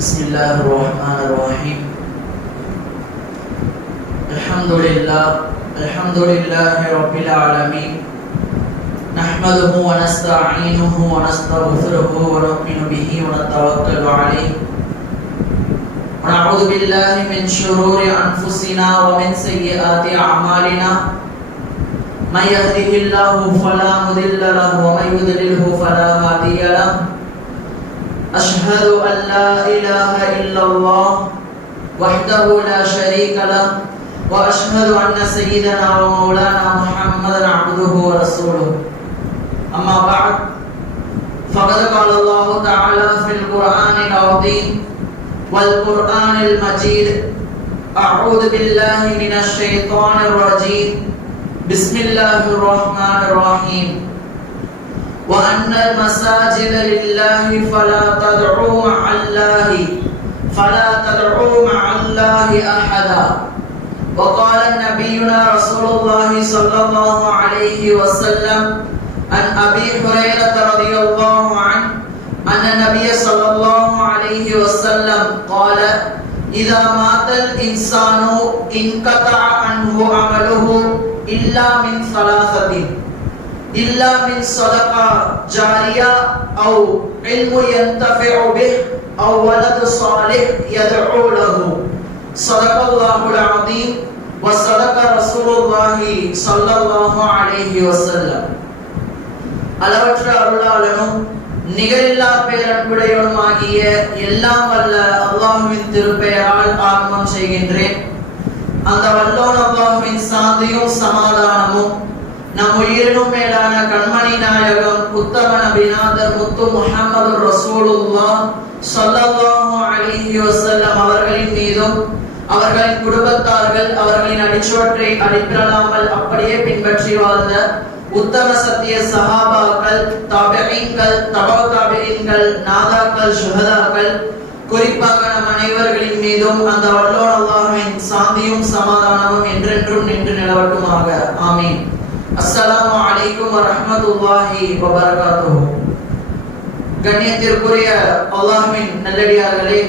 بسم الله الرحمن الرحيم. الحمد لله الحمد لله رب العالمين. نحمده ونستعينه ونستغفره ونؤمن به ونتوكل عليه. ونعوذ بالله من شرور أنفسنا ومن سيئات أعمالنا. من يهده الله فلا مضل له ومن يضلله فلا هادي له. أشهد أن لا إله إلا الله وحده لا شريك له وأشهد أن سيدنا ومولانا محمدا عبده ورسوله. أما بعد فقد قال الله تعالى في القرآن العظيم والقرآن المجيد أعوذ بالله من الشيطان الرجيم. بسم الله الرحمن الرحيم. وأن المساجد لله فلا تدعوا مع الله فلا تدعوا مع الله أحدا. وقال نبينا رسول الله صلى الله عليه وسلم عن أبي هريرة رضي الله عنه أن النبي صلى الله عليه وسلم قال إذا مات الإنسان انقطع عنه عمله إلا من ثلاثة. إلا من صدقة جارية أو علم ينتفع به أو ولد صالح يدعو له صدق الله العظيم وصدق رسول الله صلى الله عليه وسلم அளவற்ற அருளாளனும் நிகரில்லா பேரன்புடையவனுமாகிய எல்லாம் வல்ல அல்லாஹுவின் திருப்பெயரால் ஆரம்பம் செய்கின்றேன் அந்த வல்லோன் அல்லாஹுவின் சாந்தியும் சமாதானமும் நம் உயிரினும் மேலான கண்மணி நாயகம் உத்தம நபிநாதர் முத்து முகமது ரசூலுல்லா ஸல்லல்லாஹு அலைஹி வஸல்லம் அவர்களின் மீதும் அவர்களின் குடும்பத்தார்கள் அவர்களின் அடிச்சோற்றை அடிப்பிரலாமல் அப்படியே பின்பற்றி வாழ்ந்த உத்தம சத்திய சஹாபாக்கள் தாபியீன்கள் தபவ தாபியீன்கள் நாதாக்கள் சுகதாக்கள் குறிப்பாக நம் அனைவர்களின் மீதும் அந்த வல்லோன் அல்லாஹ்வின் சாந்தியும் சமாதானமும் என்றென்றும் நின்று நிலவட்டுமாக. ஆமீன். அஸ்ஸலாமு அலைக்கும் வரஹ்மத்துல்லாஹி வபரகாத்துஹு கண்ணியத்திற்குரிய அல்லாஹ்வின் நல்லடியார்களே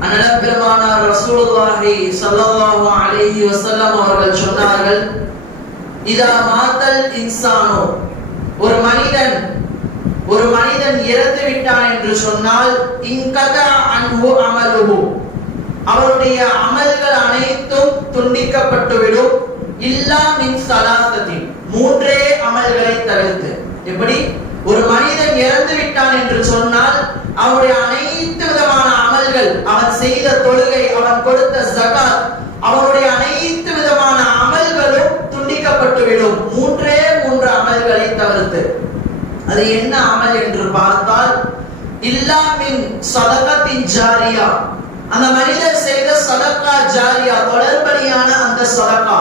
அண்ணல் பெருமானார் ரசூலுல்லாஹி ஸல்லல்லாஹு அலைஹி வஸல்லம் அவர்கள் சொன்னார்கள் இதா மாத்தல் இன்சானோ ஒரு மனிதன் ஒரு மனிதன் இறந்து விட்டான் என்று சொன்னால் இன்கதா அன்பு அமலுஹு. அவருடைய அமல்கள் அனைத்தும் துண்டிக்கப்பட்டுவிடும். இல்லா மின் சலாசத்தின் மூன்றே அமல்களை தவிர்த்து. எப்படி? ஒரு மனிதன் இறந்து விட்டான் என்று சொன்னால் அவனுடைய அனைத்து விதமான அமல்கள் அவன் செய்த தொழுகை அவன் கொடுத்த ஜகாத் அவனுடைய அனைத்து விதமான அமல்களும் துண்டிக்கப்பட்டுவிடும். மூன்றே மூன்று அமல்களை தவிர்த்து. அது என்ன அமல் என்று பார்த்தால் இல்லாமின் சதகத்தின் ஜாரியா. அந்த மனிதர் செய்த சதக்கா ஜாரியா தொடர்படியான அந்த சதக்கா.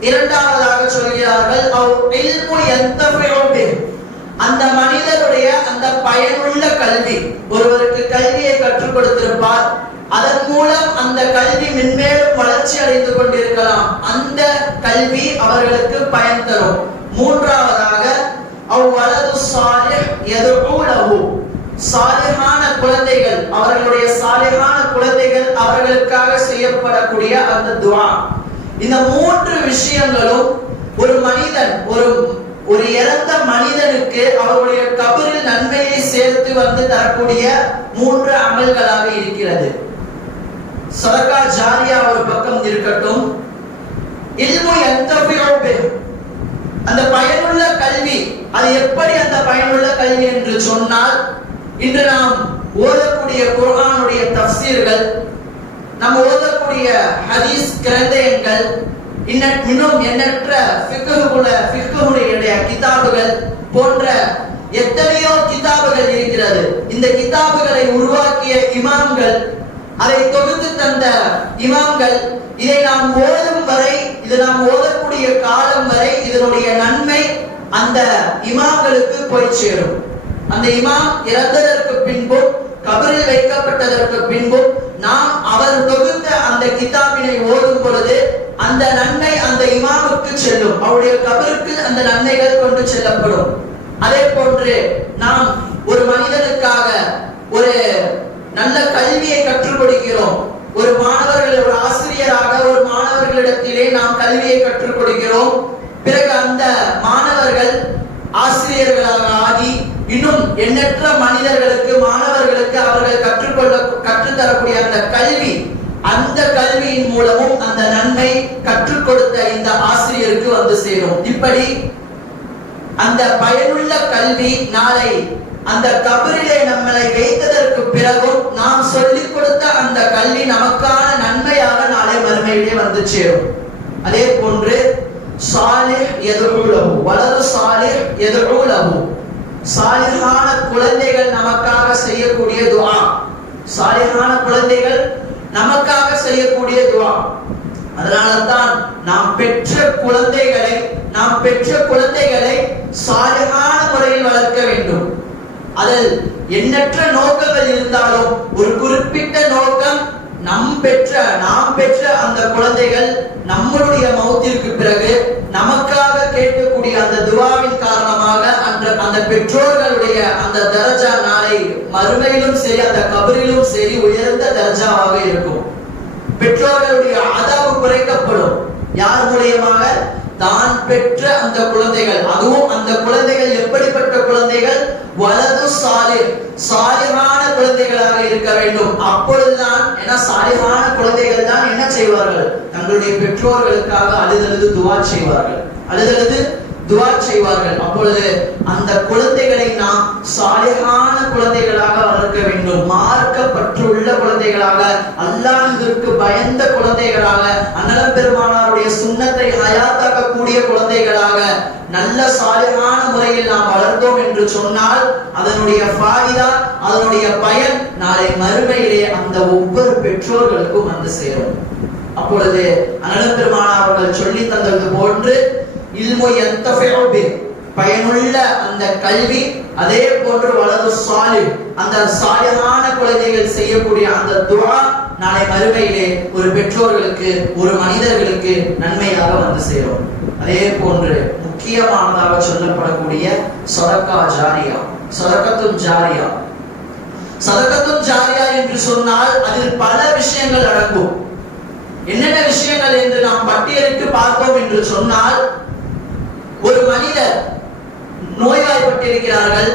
இரண்டாவதாக சொல்கிறார்கள் அவர் இல்மு அந்த மனிதருடைய அந்த பயனுள்ள கல்வி ஒருவருக்கு கல்வியை கற்றுக் கொடுத்திருப்பார். அதன் மூலம் அந்த கல்வி மென்மேலும் வளர்ச்சி அடைந்து கொண்டிருக்கலாம். அந்த கல்வி அவர்களுக்கு பயன் தரும். மூன்றாவதாக அவ் வலது சாலிஹ் யதுஉ லஹு. சாலிஹான குழந்தைகள் அவர்களுடைய சாலிஹான குழந்தைகள் அவர்களுக்காக செய்யப்படக்கூடிய அந்த துவா. இந்த மூன்று விஷயங்களும் ஒரு மனிதன் ஒரு ஒரு இறந்த மனிதனுக்கு அவருடைய கபரில் நன்மையை சேர்த்து வந்து தரக்கூடிய மூன்று அமல்களாக இருக்கிறது. சதகா ஜாரியா ஒரு பக்கம் இருக்கட்டும். இல்மு எந்த அந்த பயனுள்ள கல்வி அது எப்படி அந்த பயனுள்ள கல்வி என்று சொன்னால் இன்று நாம் ஓதக்கூடிய குர்ஆனுடைய தப்சீர்கள் நம்ம ஓதக்கூடிய ஹதீஸ் கிரந்தயங்கள் இன்னும் எண்ணற்ற ஃபிக்ஹுகுல ஃபிக்ஹுடைய கிதாபுகள் போன்ற எத்தனையோ கிதாபுகள் இருக்கிறது. இந்த கிதாபுகளை உருவாக்கிய இமாம்கள் அதை தொகுத்து தந்த இமாம்கள் இதை நாம் ஓதும் வரை இது நாம் ஓதக்கூடிய காலம் வரை இதனுடைய நன்மை அந்த இமாம்களுக்கு போய் சேரும். அந்த இமாம் இறந்ததற்கு பின்பு கபரில் வைக்கப்பட்டதற்கு பின்பும் நாம் அவர் தொகுத்த அந்த கிதாபினை ஓதும் பொழுது அந்த நன்மை அந்த இமாமுக்கு செல்லும். அவருடைய கபருக்கு அந்த நன்மைகள் கொண்டு செல்லப்படும். அதே போன்று நாம் ஒரு மனிதனுக்காக ஒரு நல்ல கல்வியை கற்றுக் கொடுக்கிறோம் ஒரு மாணவர்கள் ஒரு ஆசிரியராக ஒரு மாணவர்களிடத்திலே நாம் கல்வியை கற்றுக் கொடுக்கிறோம் பிறகு அந்த மாணவர்கள் ஆசிரியர்களாக ஆகி இன்னும் எண்ணற்ற மனிதர்களுக்கு மாணவர்களுக்கு அவர்கள் கற்றுக்கொள்ள கற்றுத்தரக்கூடிய அந்த கல்வி அந்த கல்வியின் மூலமும் அந்த நன்மை கற்றுக் கொடுத்த இந்த ஆசிரியருக்கு வந்து சேரும். இப்படி அந்த பயனுள்ள கல்வி நாளை அந்த கபரிலே நம்மளை வைத்ததற்கு பிறகும் நாம் சொல்லிக் கொடுத்த அந்த கல்வி நமக்கான நன்மையாக நாளை மறுமையிலே வந்து சேரும். அதே போன்று சாலிஹ் எதுலகு வலது சாலிஹ் எதுலகு சாலிகான குழந்தைகள் நமக்காக செய்யக்கூடிய துவா. சாலிகான குழந்தைகள் நமக்காக செய்யக்கூடிய துவா. அதனால தான் நாம் பெற்ற குழந்தைகளை நாம் பெற்ற குழந்தைகளை சாலிகான முறையில் வளர்க்க வேண்டும். அதில் எண்ணற்ற நோக்கங்கள் இருந்தாலும் ஒரு குறிப்பிட்ட நோக்கம் நம் பெற்ற நாம் பெற்ற அந்த குழந்தைகள் நம்மளுடைய மௌத்திற்கு பிறகு நமக்காக கேட்கக்கூடிய அந்த துவாவின் காரணமாக அந்த அந்த பெற்றோர்களுடைய அந்த தரஜா நாளை மறுமையிலும் சரி அந்த கபரிலும் சரி உயர்ந்த தரஜாவாக இருக்கும். பெற்றோர்களுடைய அதாவு குறைக்கப்படும். யார் மூலியமாக? தான் பெற்ற அந்த குழந்தைகள். அதுவும் அந்த குழந்தைகள் எப்படிப்பட்ட குழந்தைகள்? வலது சாலை சாலிகான குழந்தைகளாக இருக்க வேண்டும். அப்பொழுதுதான் ஏன்னா சாலிகான குழந்தைகள் தான் என்ன செய்வார்கள்? தங்களுடைய பெற்றோர்களுக்காக அழுதழுது துவா செய்வார்கள். அழுதழுது துவா செய்வார்கள். அப்பொழுது அந்த குழந்தைகளை நாம் சாலிகான குழந்தைகளாக வளர்க்க வேண்டும். மார்க்கப்பற்றுள்ள குழந்தைகளாக அல்லாஹிற்கு பயந்த குழந்தைகளாக அன்னலம் பெருமானாருடைய சுண்ணத்தை ஹயாத்தாக்கக்கூடிய குழந்தைகளாக நல்ல சாலிகான முறையில் நாம் வளர்ந்தோம் என்று சொன்னால் அதனுடைய பாதிதா அதனுடைய பயன் நாளை மறுமையிலே அந்த ஒவ்வொரு பெற்றோர்களுக்கும் வந்து சேரும். அப்பொழுது அனலம் அவர்கள் சொல்லி தந்தது போன்று இல்மு யந்தஃபிஉ பயனுள்ள அந்த கல்வி அதே போன்று வலது சாலி அந்த சாலியான குழந்தைகள் செய்யக்கூடிய அந்த துவா நாளை மறுமையிலே ஒரு பெற்றோர்களுக்கு ஒரு மனிதர்களுக்கு நன்மையாக வந்து சேரும். அதே போன்று முக்கியமானதாக சொல்லப்படக்கூடிய சொதக்கா ஜாரியா சொதக்கத்தும் ஜாரியா. சதகத்தும் ஜாரியா என்று சொன்னால் அதில் பல விஷயங்கள் அடங்கும். என்னென்ன விஷயங்கள் என்று நாம் பட்டியலிட்டு பார்த்தோம் என்று சொன்னால் ஒரு மனிதர் நோய்வாய்ப்பட்டிருக்கிறார்கள்.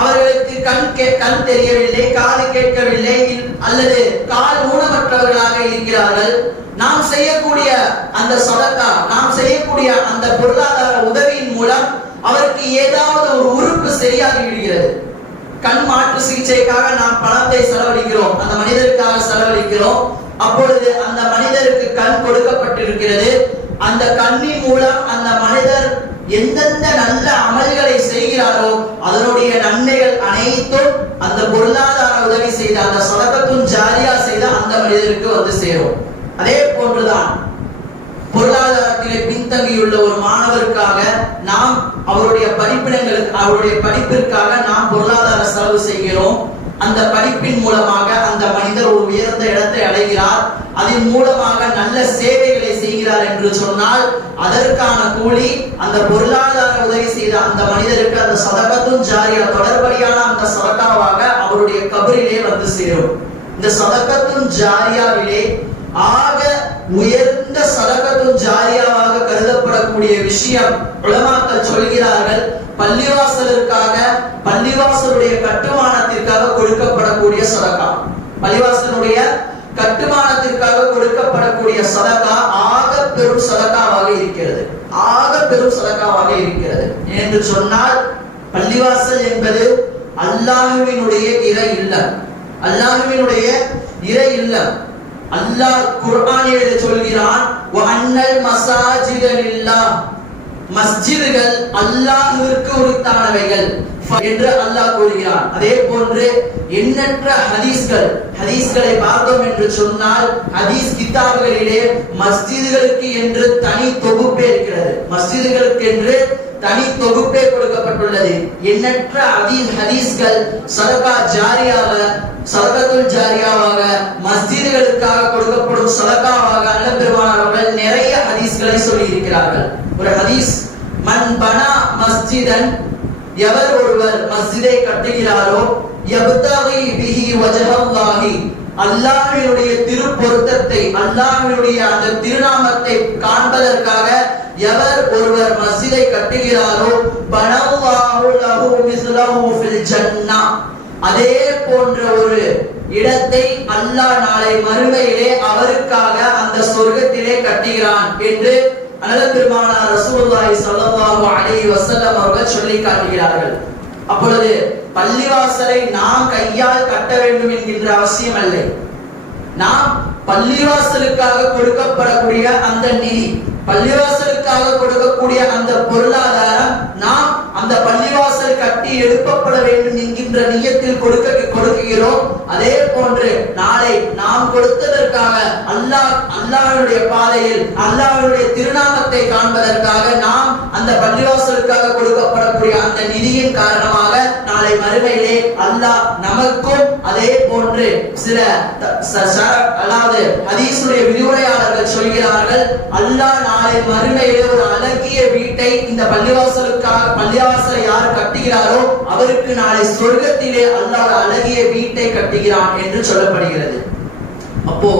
அவர்களுக்கு கண் கே கண் தெரியவில்லை காது கேட்கவில்லை அல்லது கால் ஊனமற்றவர்களாக இருக்கிறார்கள். நாம் செய்யக்கூடிய அந்த சதக்கா நாம் செய்யக்கூடிய அந்த பொருளாதார உதவியின் மூலம் அவருக்கு ஏதாவது ஒரு உறுப்பு சரியாகி விடுகிறது கண் மாற்று சிகிச்சைக்காக நாம் பணத்தை செலவழிக்கிறோம் அந்த மனிதருக்காக செலவழிக்கிறோம். அப்பொழுது அந்த மனிதருக்கு கண் கொடுக்கப்பட்டிருக்கிறது. அந்த கண்ணின் மூலம் அந்த மனிதர் எந்தெந்த நல்ல அமல்களை செய்கிறாரோ அதனுடைய நன்மைகள் அனைத்தும் அந்த பொருளாதார உதவி செய்த அந்த சதகத்தும் ஜாரியா செய்த அந்த மனிதருக்கு வந்து சேரும். அதே போன்றுதான் பொருளாதாரத்திலே பின்தங்கியுள்ள ஒரு மாணவருக்காக நாம் அவருடைய படிப்பினங்களுக்கு அவருடைய படிப்பிற்காக நாம் பொருளாதார செலவு செய்கிறோம். அந்த படிப்பின் மூலமாக அந்த மனிதர் ஒரு உயர்ந்த இடத்தை அடைகிறார். அதன் மூலமாக நல்ல சேவை செய்கிறார் என்று சொன்னால் அதற்கான கூலி அந்த பொருளாதார உதவி செய்த அந்த மனிதருக்கு அந்த சதகத்தும் ஜாரியா தொடர்படியான அந்த சதகாவாக அவருடைய கபரிலே வந்து சேரும். இந்த சதகத்தும் ஜாரியாவிலே ஆக உயர்ந்த சதகத்தும் ஜாரியாவாக கருதப்படக்கூடிய விஷயம் உலமாக்கள் சொல்கிறார்கள் பள்ளிவாசலுக்காக பள்ளிவாசலுடைய கட்டுமானத்திற்காக கொடுக்கப்படக்கூடிய சதகா. பள்ளிவாசலுடைய கட்டுமானத்திற்காக கொடுக்கப்படக்கூடிய சதகா ஆக பெரும் சதகாவாக இருக்கிறது. ஆக பெரும் சதகாவாக இருக்கிறது. என்று சொன்னால் பள்ளிவாசல் என்பது அல்லாஹுவினுடைய இறை இல்லம். அல்லாஹுவினுடைய இறை இல்லம். அல்லாஹ் குர்ஆனில் சொல்கிறான் வ அன்னல் மசாஜித லில்லாஹ் மஸ்ஜிதுகள் அல்லாஹுவிற்கு உரித்தானவைகள். என்று அல்லாஹ் கூறுகிறான். அதே போன்று எண்ணற்ற ஹதீஸ்கள் ஹதீஸ்களை பார்த்தோம் என்று சொன்னால் ஹதீஸ் கிதாபுகளிலே மஸ்ஜிதுகளுக்கு என்று தனி தொகுப்பே இருக்கிறது. மஸ்ஜிதுகளுக்கு என்று தனி தொகுப்பே கொடுக்கப்பட்டுள்ளது. எண்ணற்ற ஹதீஸ் ஹதீஸ்கள் சதகா ஜாரியாக சதகத்துல் ஜாரியாவாக மஸ்ஜிதுகளுக்காக கொடுக்கப்படும் சதகாவாக அல்ல பெருமானவர்கள் நிறைய ஹதீஸ்களை சொல்லி இருக்கிறார்கள் ஒரு ஹதீஸ் மன் பனா மஸ்ஜிதன் எவர் ஒருவர் மஸ்ஜிதை கட்டுகிறாரோ யப்தகி பிஹி வஜஹல்லாஹி அல்லாஹ்வினுடைய திருப்பொருத்தத்தை அல்லாஹ்வினுடைய அந்த திருநாமத்தை காண்பதற்காக எவர் ஒருவர் மசிதை கட்டுகிறாரோ பனல்லாஹு அதே போன்ற ஒரு இடத்தை அல்லாஹ் நாளை மறுமையிலே அவருக்காக அந்த சொர்க்கத்திலே கட்டுகிறான் என்று அனல் பெருமானார் ரசூலுல்லாஹி ஸல்லல்லாஹு அலைஹி வஸல்லம் அவர்கள் சொல்லி காட்டுகிறார்கள். அப்பொழுது பள்ளிவாசலை நாம் கையால் கட்ட வேண்டும் என்கின்ற அவசியம் அல்ல நாம் பள்ளிவாசலுக்காக கொடுக்கப்படக்கூடிய அந்த நிதி பள்ளிவாசலுக்காக கொடுக்கக்கூடிய அந்த பொருளாதாரம் நாம் அந்த பள்ளிவாசல் கட்டி எழுப்பப்பட வேண்டும் என்கின்ற நியத்தில் கொடுக்க கொடுக்கிறோம் அதே போன்று நாளை நாம் கொடுத்ததற்காக அல்லாஹ் அல்லாஹருடைய பாதையில் அல்லாஹருடைய திருநாமத்தை காண்பதற்காக நாம் அந்த பள்ளிவாசலுக்காக கொடுக்கப்படக்கூடிய அந்த நிதியின் காரணமாக நாளை மறுமையிலே அல்லாஹ் நமக்கும் சில அதாவது ஹதீசுடைய விரிவுரையாளர்கள் சொல்கிறார்கள் அல்லாஹ் நாளை மறுமையிலே ஒரு அழகிய வீட்டை இந்த பள்ளிவாசலுக்காக பள்ளிவாசலை யார் கட்டுகிறாரோ அவருக்கு நாளை சொர்க்கத்திலே அல்லாஹ் அழகிய வீட்டை கட்டுகிறான் என்று சொல்லப்படுகிறது. அப்போ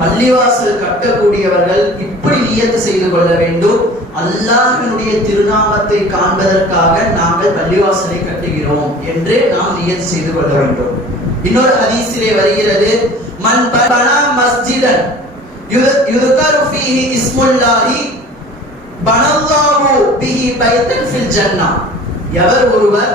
பள்ளிவாசல் கட்டக்கூடியவர்கள் இப்படி நியத்து செய்து கொள்ள வேண்டும். அல்லாஹினுடைய திருநாமத்தை காண்பதற்காக நாங்கள் பள்ளிவாசலை கட்டுகிறோம் என்று நாம் நியத்து செய்து கொள்ள வேண்டும். இன்னொரு ஹதீஸிலே வருகிறது மன் பனா மஸ்ஜிதன் யுத- ஃபீஹி இஸ்முல்லாஹி பனல்லாஹு பிஹி பைத்தன் ஃபில் ஜன்னா. எவர் ஒருவர்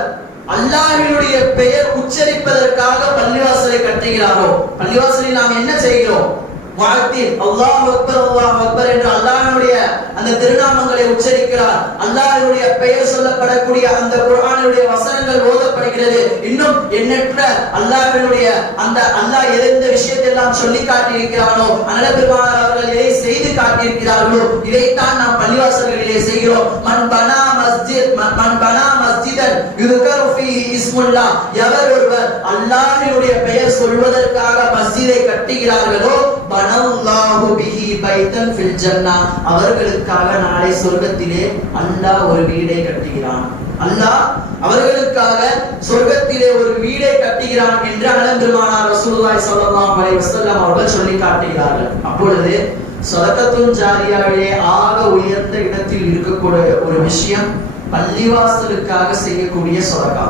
அல்லாஹ்வினுடைய பெயர் உச்சரிப்பதற்காக பள்ளிவாசலை கட்டுகிறாரோ பள்ளிவாசலில் நாம் என்ன செய்கிறோம்? வாழ்த்தில் அல்லாஹ் அக்பர் அல்லாஹ் அக்பர் என்று அல்லாஹ்வுடைய அந்த திருநாமங்களை உச்சரிக்கிறார். அல்லாஹ்வுடைய பெயர் சொல்லப்படக்கூடிய அந்த குர்ஆனுடைய வசனங்கள் ஓதப்படுகிறது. இன்னும் எண்ணற்ற அல்லாஹ்வினுடைய அந்த அல்லாஹ் எந்த விஷயத்தெல்லாம் சொல்லி காட்டியிருக்கிறானோ அனல பெருமானார் அவர்கள் எதை செய்து காட்டியிருக்கிறார்களோ இதைத்தான் நாம் பள்ளிவாசல்களிலே செய்கிறோம். மண் பனா மஸ்ஜித் மண் பனா மஸ்ஜிதன் யுதுகரு ஃபீஹி இஸ்முல்லா எவர் ஒருவர் அல்லாஹ்வினுடைய பெயர் சொல்வதற்காக மஸ்ஜிதை கட்டுகிறார்களோ பனல்லாஹு பிஹி பைத்தன் ஃபில் அவர்களுக்காக நாளை சொர்க்கத்திலே அல்லாஹ் ஒரு வீடை கட்டுகிறான். அல்லாஹ் அவர்களுக்காக சொர்க்கத்திலே ஒரு வீடை கட்டுகிறான் என்று அலம்பெருமானார் ரசூலுல்லாஹி ஸல்லல்லாஹு அலைஹி வஸல்லம் அவர்கள் சொல்லி காட்டுகிறார்கள். அப்பொழுது சொதக்கத்துன் ஜாரியாவிலே ஆக உயர்ந்த இடத்தில் இருக்கக்கூடிய ஒரு விஷயம் பள்ளிவாசலுக்காக செய்யக்கூடிய சொதக்கா.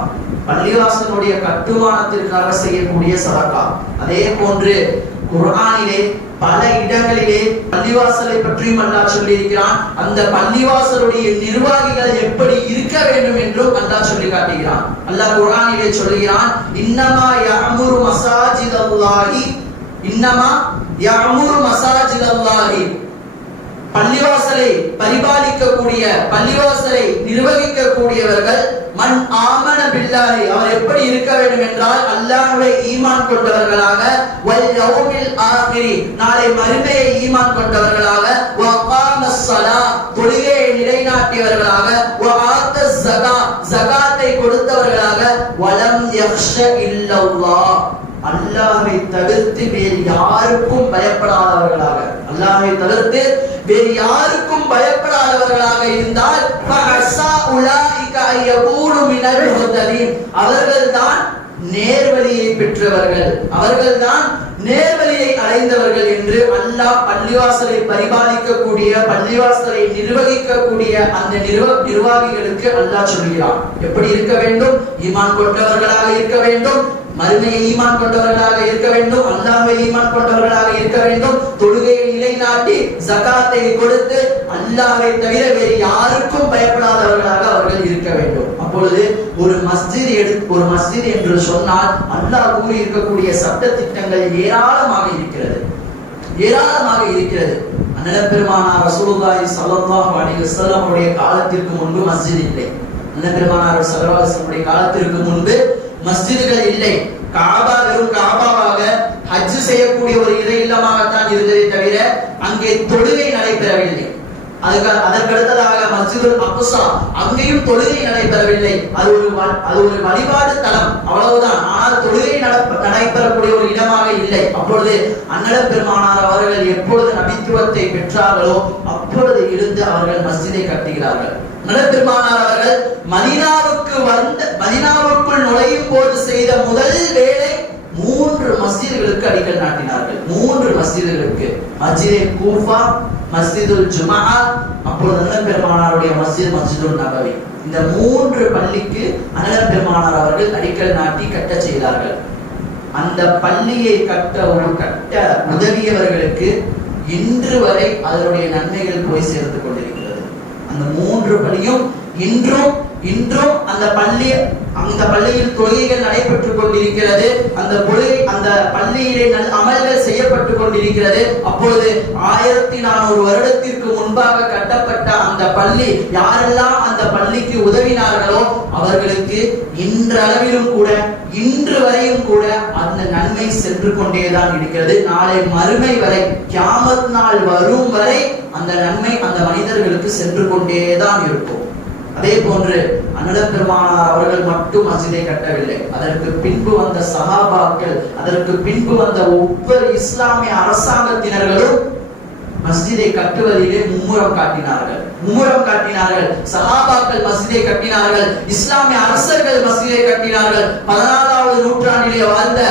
பள்ளிவாசலுடைய கட்டுமானத்திற்காக செய்யக்கூடிய சதக்கா. அதே போன்று குரானிலே பல இடங்களிலே பள்ளிவாசலை பற்றியும் அல்லாஹ் சொல்லியிருக்கிறான். அந்த பள்ளிவாசலுடைய நிர்வாகிகள் எப்படி இருக்க வேண்டும் என்றும் அல்லாஹ் சொல்லி காட்டுகிறான். அல்லாஹ் குரானிலே சொல்லுகிறான் இன்னமா யாமுரு மசாஜிதல்லாஹி. இன்னமா யஅமுரு மசாஜிதல்லாஹி பள்ளிவாசலை பரிபாலிக்கக்கூடிய பள்ளிவாசலை நிர்வகிக்கக்கூடியவர்கள் மண் ஆமன பில்லாரி அவர் எப்படி இருக்க வேண்டும் என்றால் அல்லாஹ்வை ஈமான் கொண்டவர்களாக வல் யௌமில் ஆகிரி. நாளை மறுமையை ஈமான் கொண்டவர்களாக வ அகாமஸ் ஸலா தொழுகையை நிலைநாட்டியவர்களாக வ ஆத்தஸ் ஸகா ஸகாத்தை கொடுத்தவர்களாக வலம் யக்ஷ இல்லல்லாஹ். அல்லாஹ்வை தவிர்த்து வேறு யாருக்கும் பயப்படாதவர்களாக. அல்லாஹ்வை தவிர்த்து வேறு யாருக்கும் பயப்படாதவர்களாக இருந்தால் அவர்கள் தான் நேர்வழியை பெற்றவர்கள். அவர்கள் தான் நேர்வழியை அடைந்தவர்கள் என்று அல்லாஹ் பள்ளிவாசலை பரிபாலிக்கக்கூடிய பள்ளிவாசலை நிர்வகிக்கக்கூடிய அந்த நிர்வ நிர்வாகிகளுக்கு அல்லாஹ் சொல்கிறான். எப்படி இருக்க வேண்டும்? ஈமான் கொண்டவர்களாக இருக்க வேண்டும். மறுமையை ஈமான் கொண்டவர்களாக இருக்க வேண்டும். அல்லாமை ஈமான் கொண்டவர்களாக இருக்க வேண்டும். தொழு நிலைநாட்டி ஜகாத்தை கொடுத்து அல்லாவை தவிர வேறு யாருக்கும் பயப்படாதவர்களாக அவர்கள் இருக்க வேண்டும். அப்பொழுது ஒரு மஸ்ஜித் எடுத்து ஒரு மஸ்ஜித் என்று சொன்னால் அல்லாஹ் கூறி இருக்கக்கூடிய சட்ட திட்டங்கள் ஏராளமாக இருக்கிறது. ஏராளமாக இருக்கிறது. அண்ணன் பெருமானார் ரசூலுல்லாஹி ஸல்லல்லாஹு அலைஹி வஸல்லம் உடைய காலத்திற்கு முன்பு மஸ்ஜித் இல்லை. அண்ணன் பெருமானார் ஸல்லல்லாஹு அலைஹி வஸல்லம் காலத்திற்கு முன்பு மஸ்ஜிதுகள் இல்லை. காபா வெறும் காபாவாக ஹஜ் செய்யக்கூடிய ஒரு இறை இல்லமாகத்தான் இருந்ததே தவிர அங்கே தொழுகை நடைபெறவில்லை. அதுக்கு அதற்கடுத்ததாக மஸ்ஜிதுல் அக்ஸா அங்கேயும் தொழுகை நடைபெறவில்லை. அது ஒரு அது ஒரு வழிபாடு தலம். அவ்வளவுதான். ஆனால் தொழுகை நடப்ப- நடைபெறக்கூடிய ஒரு இடமாக இல்லை. அப்பொழுது அன்னட பெருமானார் அவர்கள் எப்பொழுது நபித்துவத்தை பெற்றார்களோ அப்பொழுது இருந்து அவர்கள் மஸ்ஜிதை கட்டுகிறார்கள். அன்னட அவர்கள் மதினாவுக்கு வந்த மதினாவுக்குள் நுழையும் போது செய்த முதல் வேலை மூன்று மஸ்ஜிதுகளுக்கு அடிக்கல் நாட்டினார்கள். மூன்று மஸ்ஜிதுகளுக்கு. மஸ்ஜிதே கூஃபா மஸ்ஜிதுல் ஜுமா அப்பொழுது அண்ணன் பெருமானாருடைய மஸ்ஜித் மஸ்ஜிதுல் நபவி. இந்த மூன்று பள்ளிக்கு அண்ணன் பெருமானார் அவர்கள் அடிக்கல் நாட்டி கட்டச் செய்தார்கள். அந்த பள்ளியை கட்ட ஒரு கட்ட உதவியவர்களுக்கு இன்று வரை அதனுடைய நன்மைகள் போய் சேர்ந்து கொண்டிருக்கிறது அந்த மூன்று பள்ளியும் இன்றும் இன்றும் அந்த பள்ளி அந்த பள்ளியில் தொழுகைகள் நடைபெற்றுக் கொண்டிருக்கிறது. அந்த தொழுகை அந்த பள்ளியிலே நல் அமல்கள் செய்யப்பட்டு கொண்டிருக்கிறது. அப்பொழுது ஆயிரத்தி நானூறு வருடத்திற்கு முன்பாக கட்டப்பட்ட அந்த பள்ளி யாரெல்லாம் அந்த பள்ளிக்கு உதவினார்களோ அவர்களுக்கு இன்றளவிலும் கூட இன்று வரையும் கூட அந்த நன்மை சென்று கொண்டேதான் இருக்கிறது. நாளை மறுமை வரை கியாமத் நாள் வரும் வரை அந்த நன்மை அந்த மனிதர்களுக்கு சென்று கொண்டேதான் இருக்கும். அதே போன்று அன்னத பெருமானார் அவர்கள் மட்டும் மசிதை கட்டவில்லை. அதற்கு பின்பு வந்த சகாபாக்கள் அதற்கு பின்பு வந்த ஒவ்வொரு இஸ்லாமிய அரசாங்கத்தினர்களும் மஸ்ஜிதை கட்டுவதிலே மும்முரம் காட்டினார்கள். மும்முரம் காட்டினார்கள். சகாபாக்கள் மஸ்ஜிதை கட்டினார்கள். இஸ்லாமிய அரசர்கள் மஸ்ஜிதை கட்டினார்கள். பதினாலாவது நூற்றாண்டிலே வாழ்ந்த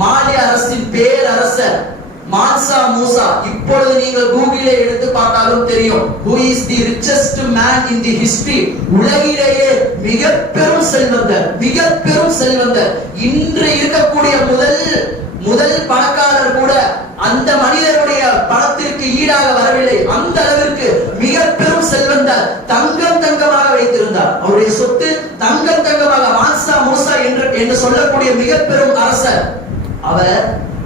மாலி அரசின் பேரரசர் மான்சா மூசா இப்பொழுது நீங்கள் கூகுளே எடுத்து பார்த்தாலும் தெரியும். Who is the richest man in the history உலகிலேயே மிக பெரும் செல்வந்தர் மிக பெரும் செல்வந்தர். இன்று இருக்கக்கூடிய முதல் முதல் பணக்காரர் கூட அந்த மனிதருடைய பணத்திற்கு ஈடாக வரவில்லை. அந்த அளவிற்கு மிக பெரும் செல்வந்தர் தங்கம் தங்கமாக வைத்திருந்தார். அவருடைய சொத்து தங்கம் தங்கமாக மான்சா மூசா என்று என்று சொல்லக்கூடிய மிக பெரும் அரசர். அவர்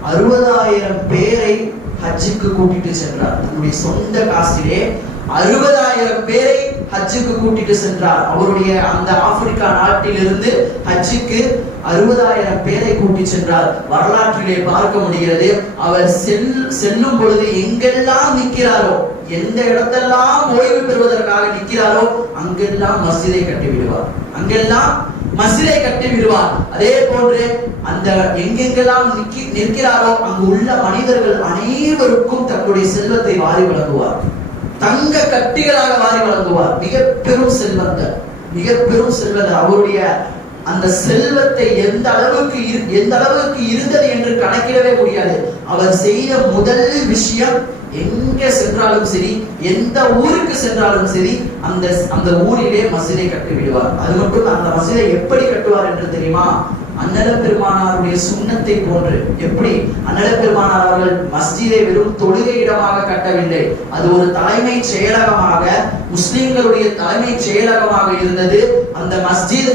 அறுபதாயிரம் பேரை ஹஜ்ஜுக்கு கூட்டிட்டு சென்றார். தன்னுடைய சொந்த காசிலே அறுபதாயிரம் பேரை ஹஜ்ஜுக்கு கூட்டிட்டு சென்றார். அவருடைய அந்த ஆப்பிரிக்கா நாட்டிலிருந்து ஹஜ்ஜுக்கு அறுபதாயிரம் பேரை கூட்டி சென்றார். வரலாற்றிலே பார்க்க முடிகிறது அவர் செல் செல்லும் பொழுது எங்கெல்லாம் நிற்கிறாரோ எந்த இடத்தெல்லாம் ஓய்வு பெறுவதற்காக நிற்கிறாரோ அங்கெல்லாம் மசிதை கட்டி விடுவார். அங்கெல்லாம் மஸ்ஜிதை கட்டி விடுவார். அதே போன்று அந்த எங்கெங்கெல்லாம் நிற்கிறாரோ அங்கு உள்ள மனிதர்கள் அனைவருக்கும் தன்னுடைய செல்வத்தை வாரி வழங்குவார். தங்க கட்டிகளாக மாறி வழங்குவார். மிக பெரும் செல்வங்கள். மிக பெரும் செல்வந்தர் அவருடைய அந்த செல்வத்தை எந்த அளவுக்கு இரு- எந்த அளவுக்கு இருந்தது என்று கணக்கிடவே முடியாது. அவர் செய்த முதல் விஷயம் எங்க சென்றாலும் சரி எந்த ஊருக்கு சென்றாலும் சரி அந்த அந்த ஊரிலே மசிதை கட்டி விடுவார். அது மட்டும் அந்த மசிதை எப்படி கட்டுவார் என்று தெரியுமா? அன்னல பெருமானாருடைய சுண்ணத்தை போன்று. எப்படி? அன்னல பெருமானார் அவர்கள் மஸ்ஜிதை வெறும் தொழுகை இடமாக கட்டவில்லை. அது ஒரு தலைமை செயலகமாக முஸ்லிம்களுடைய தலைமை செயலகமாக இருந்தது. அந்த மஸ்ஜித்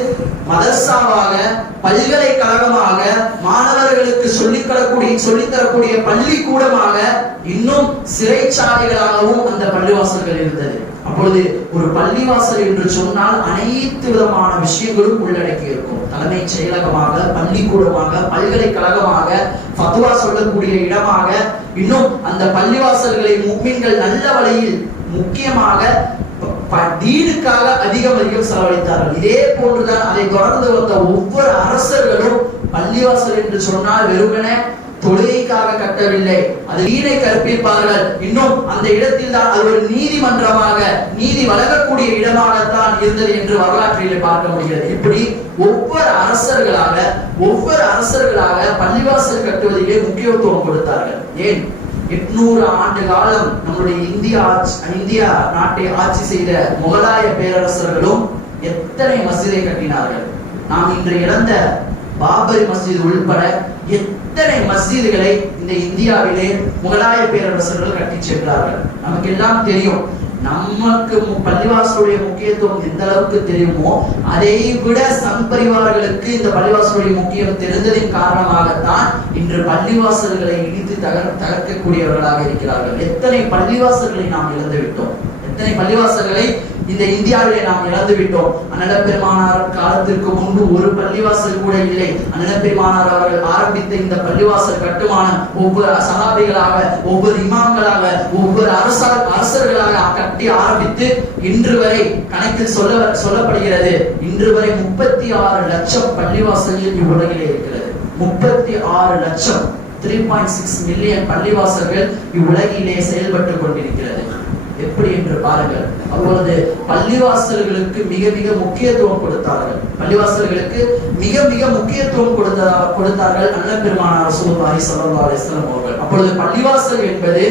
மதர்சாவாக பல்கலைக்கழகமாக மாணவர்களுக்கு சொல்லித்தரக்கூடிய சொல்லித்தரக்கூடிய சொல்லித் தரக்கூடிய பள்ளிக்கூடமாக இன்னும் சிறைச்சாலைகளாகவும் அந்த பள்ளிவாசல்கள் இருந்தது. அப்பொழுது ஒரு பள்ளிவாசல் என்று சொன்னால் அனைத்து விதமான விஷயங்களும் உள்ளடக்கி இருக்கும். தலைமை செயலகமாக பள்ளிக்கூடமாக பல்கலைக்கழகமாக ஃபத்வா சொல்லக்கூடிய இடமாக இன்னும் அந்த பள்ளிவாசல்களை முக்மீன்கள் நல்ல வழியில் முக்கியமாக தீனுக்காக அதிகம் அதிகம் செலவழித்தார்கள். இதே போன்றுதான் அதை தொடர்ந்து வந்த ஒவ்வொரு அரசர்களும் பள்ளிவாசல் என்று சொன்னால் வெறுமனே தொழுகைக்காக கட்டவில்லை. அது நீரை கற்பிப்பார்கள் இன்னும் அந்த இடத்தில் தான் அது ஒரு நீதிமன்றமாக நீதி வழங்கக்கூடிய இடமாகத்தான் இருந்தது என்று வரலாற்றிலே பார்க்க முடிகிறது. இப்படி ஒவ்வொரு அரசர்களாக ஒவ்வொரு அரசர்களாக பள்ளிவாசல் கட்டுவதிலே முக்கியத்துவம் கொடுத்தார்கள். ஏன்? எட்நூறு ஆண்டு காலம் நம்முடைய இந்தியா ஆட்சி- இந்தியா நாட்டை ஆட்சி செய்த முகலாய பேரரசர்களும் எத்தனை மசிதை கட்டினார்கள்? நாம் இன்று இழந்த பாபரி மசீது உள்பட எத்தனை மசீதுகளை இந்த இந்தியாவிலே முகலாய பேரரசர்கள் கட்டி சென்றார்கள். நமக்கு எல்லாம் தெரியும். நமக்கு பள்ளிவாசலுடைய முக்கியத்துவம் எந்த அளவுக்கு தெரியுமோ அதை விட சம்பரிவார்களுக்கு இந்த பள்ளிவாசலுடைய முக்கியம் தெரிந்ததின் காரணமாகத்தான் இன்று பள்ளிவாசல்களை இடித்து தகர் தகர்க்கக்கூடியவர்களாக இருக்கிறார்கள். எத்தனை பள்ளிவாசல்களை நாம் இழந்து விட்டோம் எத்தனை பள்ளிவாசல்களை இந்த இந்தியாவிலே நாம் இழந்து விட்டோம் அண்ணல பெருமானார் காலத்திற்கு முன்பு ஒரு பள்ளிவாசல் கூட இல்லை. அண்ணல பெருமானார் அவர்கள் ஆரம்பித்த இந்த பள்ளிவாசல் கட்டுமானம் ஒவ்வொரு சகாபிகளாக ஒவ்வொரு இமாம்களாக ஒவ்வொரு அரசர் அரசர்களாக கட்டி ஆரம்பித்து இன்று வரை கணக்கில் சொல்ல சொல்லப்படுகிறது. இன்று வரை முப்பத்தி ஆறு லட்சம் பள்ளிவாசல்கள் இவ்வுலகிலே இருக்கிறது. முப்பத்தி ஆறு லட்சம். த்ரீ பாயிண்ட் சிக்ஸ் மில்லியன் பள்ளிவாசல்கள் இவ்வுலகிலே செயல்பட்டு கொண்டிருக்கிறது. எப்படி என்று பாருங்கள். அப்பொழுது பள்ளிவாசல்களுக்கு மிக மிக முக்கியத்துவம் கொடுத்தார்கள். பள்ளிவாசல்களுக்கு மிக மிக முக்கியத்துவம் கொடுத்த கொடுத்தார்கள் நல்ல பெருமானார் ரசூலுல்லாஹி ஸல்லல்லாஹு அலிஸ்லாம் அவர்கள். அப்பொழுது பள்ளிவாசல் என்பது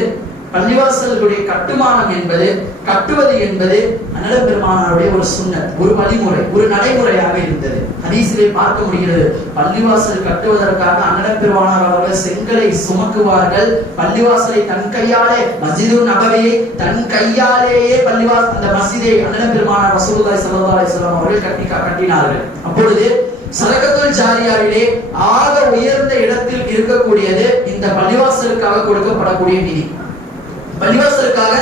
பள்ளிவாசல்களுடைய கட்டுமானம் என்பது கட்டுவது என்பது அண்ணல பெருமானாருடைய ஒரு சுண்ணத் ஒரு வழிமுறை ஒரு நடைமுறையாக இருந்தது. ஹதீசிலே பார்க்க முடிகிறது பள்ளிவாசல் கட்டுவதற்காக அண்ணல பெருமானார் அவர்கள் செங்கலை சுமக்குவார்கள். பள்ளிவாசலை தன் கையாலே மஸ்ஜிது நபவியை தன் கையாலேயே பள்ளிவாசல் அந்த மஸ்ஜிதை அண்ணல பெருமானார் ரசூலுல்லாஹி ஸல்லல்லாஹு அலைஹி வஸல்லம் அவர்கள் கட்டி கட்டினார்கள். அப்பொழுது சதகத்துல் ஜாரியாவிலே ஆக உயர்ந்த இடத்தில் இருக்கக்கூடியது இந்த பள்ளிவாசலுக்காக கொடுக்கப்படக்கூடிய நிதி. பள்ளிவாசலுக்காக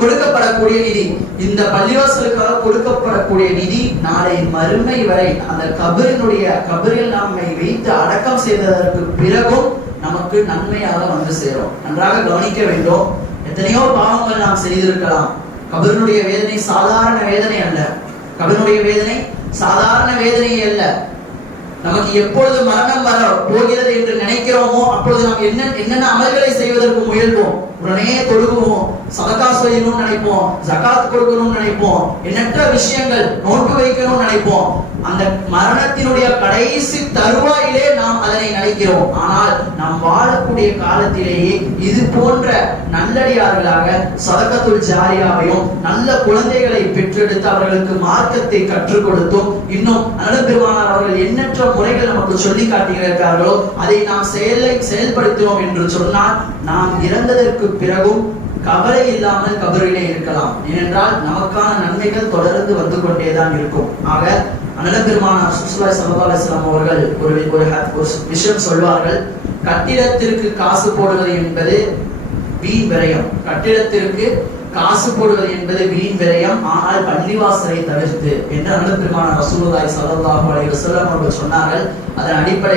கொடுக்கப்படக்கூடிய நிதி. இந்த பள்ளிவாசலுக்காக கொடுக்கப்படக்கூடிய நிதி நாளை மறுமை வரை அந்த கபரினுடைய கபரில் நம்மை வைத்து அடக்கம் செய்ததற்கு பிறகும் நமக்கு நன்மையாக வந்து சேரும். நன்றாக கவனிக்க வேண்டும். எத்தனையோ பாவங்கள் நாம் செய்திருக்கலாம். கபரினுடைய வேதனை சாதாரண வேதனை அல்ல. கபரினுடைய வேதனை சாதாரண வேதனை அல்ல. நமக்கு எப்பொழுது மரணம் வர போகிறது என்று நினைக்கிறோமோ அப்பொழுது நாம் என்ன என்னென்ன அமல்களை செய்வதற்கு முயல்வோம் உடனே தொழுகுவோம். சதகா செய்யணும்னு நினைப்போம் ஜகாத் கொடுக்கணும்னு நினைப்போம் எண்ணற்ற விஷயங்கள் நோட்டு வைக்கணும்னு நினைப்போம். அந்த மரணத்தினுடைய கடைசி தருவாயிலே நாம் அதனை நினைக்கிறோம். ஆனால் நாம் வாழக்கூடிய காலத்திலேயே இது போன்ற நல்லடியார்களாக சதகத்துள் ஜாரியாவையும் நல்ல குழந்தைகளை பெற்றெடுத்து அவர்களுக்கு மார்க்கத்தை கற்றுக் கொடுத்தும் இன்னும் பெருமானார் அவர்கள் எண்ணற்ற முறைகள் நமக்கு சொல்லி காட்டுகிறார்களோ அதை நாம் செயலை செயல்படுத்தினோம் என்று சொன்னால் நாம் இறந்ததற்கு பிறகும் கவலை இல்லாமல் கபரிலே இருக்கலாம். ஏனென்றால் நமக்கான நன்மைகள் தொடர்ந்து வந்து கொண்டேதான் இருக்கும். ஆக அனலபெருமானார் சுசுலாய் சல்லா அவர்கள் ஒரு ஒரு விஷயம் சொல்வார்கள். கட்டிடத்திற்கு காசு போடுவது என்பது வீண் விரயம். கட்டிடத்திற்கு காசு போடுவது என்பது வீண் விரயம். ஆனால் பள்ளிவாசலை தவிர்த்து என்று அனலபெருமானார் ரசூலுல்லாஹி ஸல்லல்லாஹு அலைஹி அவர்கள் சொன்னார்கள். அதன் அடிப்படை